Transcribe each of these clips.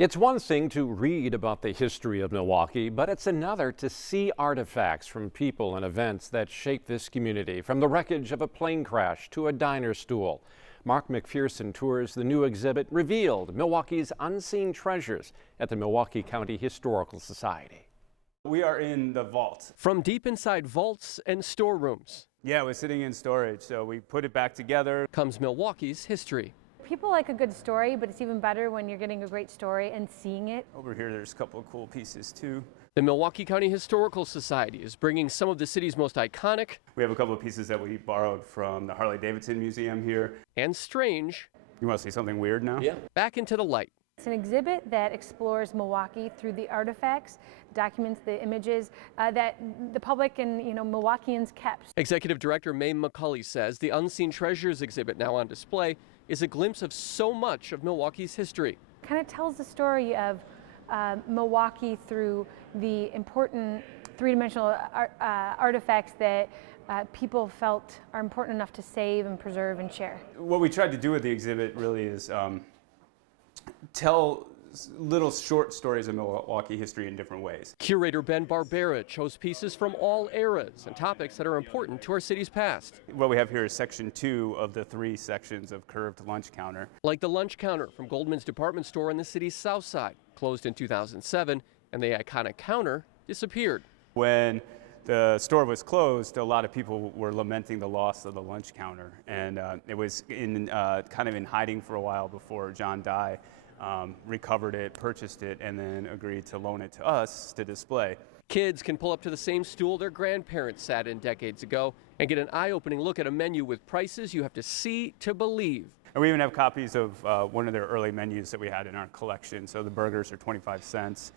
It's one thing to read about the history of Milwaukee, but it's another to see artifacts from people and events that shape this community, from the wreckage of a plane crash to a diner stool. Mark McPherson tours the new exhibit, Revealed, Milwaukee's Unseen Treasures, at the Milwaukee County Historical Society. We are in the vault. From deep inside vaults and storerooms. Yeah, we're sitting in storage, so we put it back together. Comes Milwaukee's history. People like a good story, but it's even better when you're getting a great story and seeing it. Over here, there's a couple of cool pieces too. The Milwaukee County Historical Society is bringing some of the city's most iconic. We have a couple of pieces that we borrowed from the Harley-Davidson Museum here. And strange. You want to see something weird now? Yeah. Back into the light. It's an exhibit that explores Milwaukee through the artifacts, documents the images that the public and Milwaukeeans kept. Executive Director Mae McCulley says the Unseen Treasures exhibit now on display is a glimpse of so much of Milwaukee's history. Kind of tells the story of Milwaukee through the important three-dimensional artifacts that people felt are important enough to save and preserve and share. What we tried to do with the exhibit really is tell little short stories of Milwaukee history in different ways. Curator Ben Barbera chose pieces from all eras and topics that are important to our city's past. What we have here is section 2 of the 3 sections of curved lunch counter. Like the lunch counter from Goldman's department store on the city's south side, closed in 2007, and the iconic counter disappeared. When the store was closed, a lot of people were lamenting the loss of the lunch counter, and it was kind of in hiding for a while before John Dye recovered it, purchased it, and then agreed to loan it to us to display. Kids can pull up to the same stool their grandparents sat in decades ago and get an eye-opening look at a menu with prices you have to see to believe. And we even have copies of one of their early menus that we had in our collection. So the burgers are 25 cents,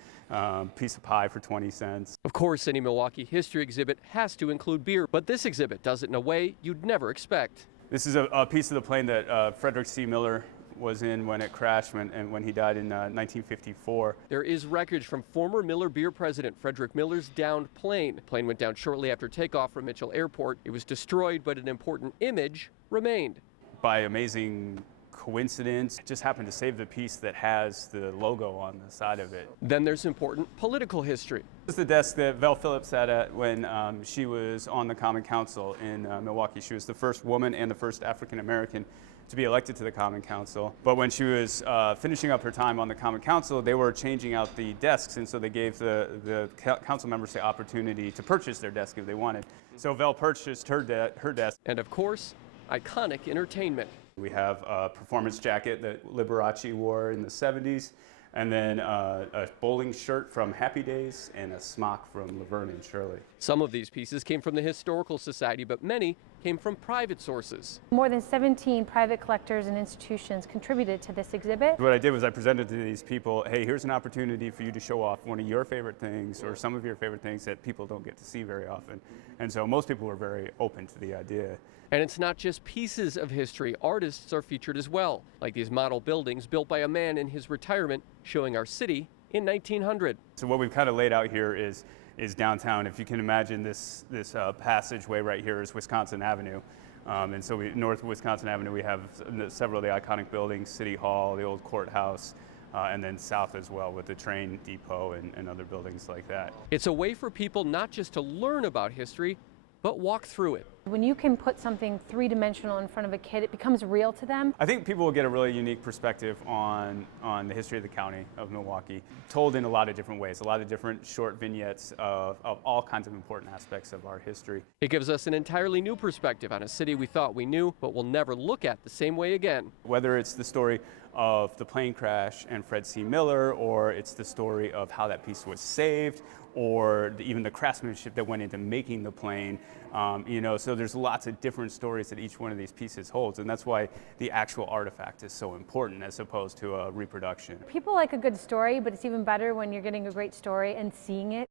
piece of pie for 20 cents. Of course, any Milwaukee history exhibit has to include beer, but this exhibit does it in a way you'd never expect. This is a piece of the plane that Frederick C. Miller was in when it crashed and when he died in 1954. There is wreckage from former Miller Beer president Frederick Miller's downed plane. The plane went down shortly after takeoff from Mitchell Airport. It was destroyed, but an important image remained. By amazing coincidence, it just happened to save the piece that has the logo on the side of it. Then there's important political history. This is the desk that Val Phillips sat at when she was on the Common Council in Milwaukee. She was the first woman and the first African American to be elected to the Common Council. But when she was finishing up her time on the Common Council, they were changing out the desks, and so they gave the council members the opportunity to purchase their desk if they wanted. So Val purchased her desk. And of course, iconic entertainment. We have a performance jacket that Liberace wore in the 70s, and then a bowling shirt from Happy Days and a smock from Laverne and Shirley. Some of these pieces came from the Historical Society, but many came from private sources. More than 17 private collectors and institutions contributed to this exhibit. What I did was I presented to these people, hey, here's an opportunity for you to show off one of your favorite things or some of your favorite things that people don't get to see very often. And so most people were very open to the idea. And it's not just pieces of history. Artists are featured as well, like these model buildings built by a man in his retirement, showing our city in 1900. So what we've kind of laid out here is downtown. If you can imagine this passageway right here is Wisconsin Avenue. And so north of Wisconsin Avenue, we have several of the iconic buildings, City Hall, the old courthouse, and then south as well with the train depot and other buildings like that. It's a way for people not just to learn about history, but walk through it. When you can put something three-dimensional in front of a kid, it becomes real to them. I think people will get a really unique perspective on the history of the county of Milwaukee, told in a lot of different ways, a lot of different short vignettes of all kinds of important aspects of our history. It gives us an entirely new perspective on a city we thought we knew, but will never look at the same way again. Whether it's the story of the plane crash and Fred C. Miller, or it's the story of how that piece was saved, or even the craftsmanship that went into making the plane. So there's lots of different stories that each one of these pieces holds, and that's why the actual artifact is so important as opposed to a reproduction. People like a good story, but it's even better when you're getting a great story and seeing it.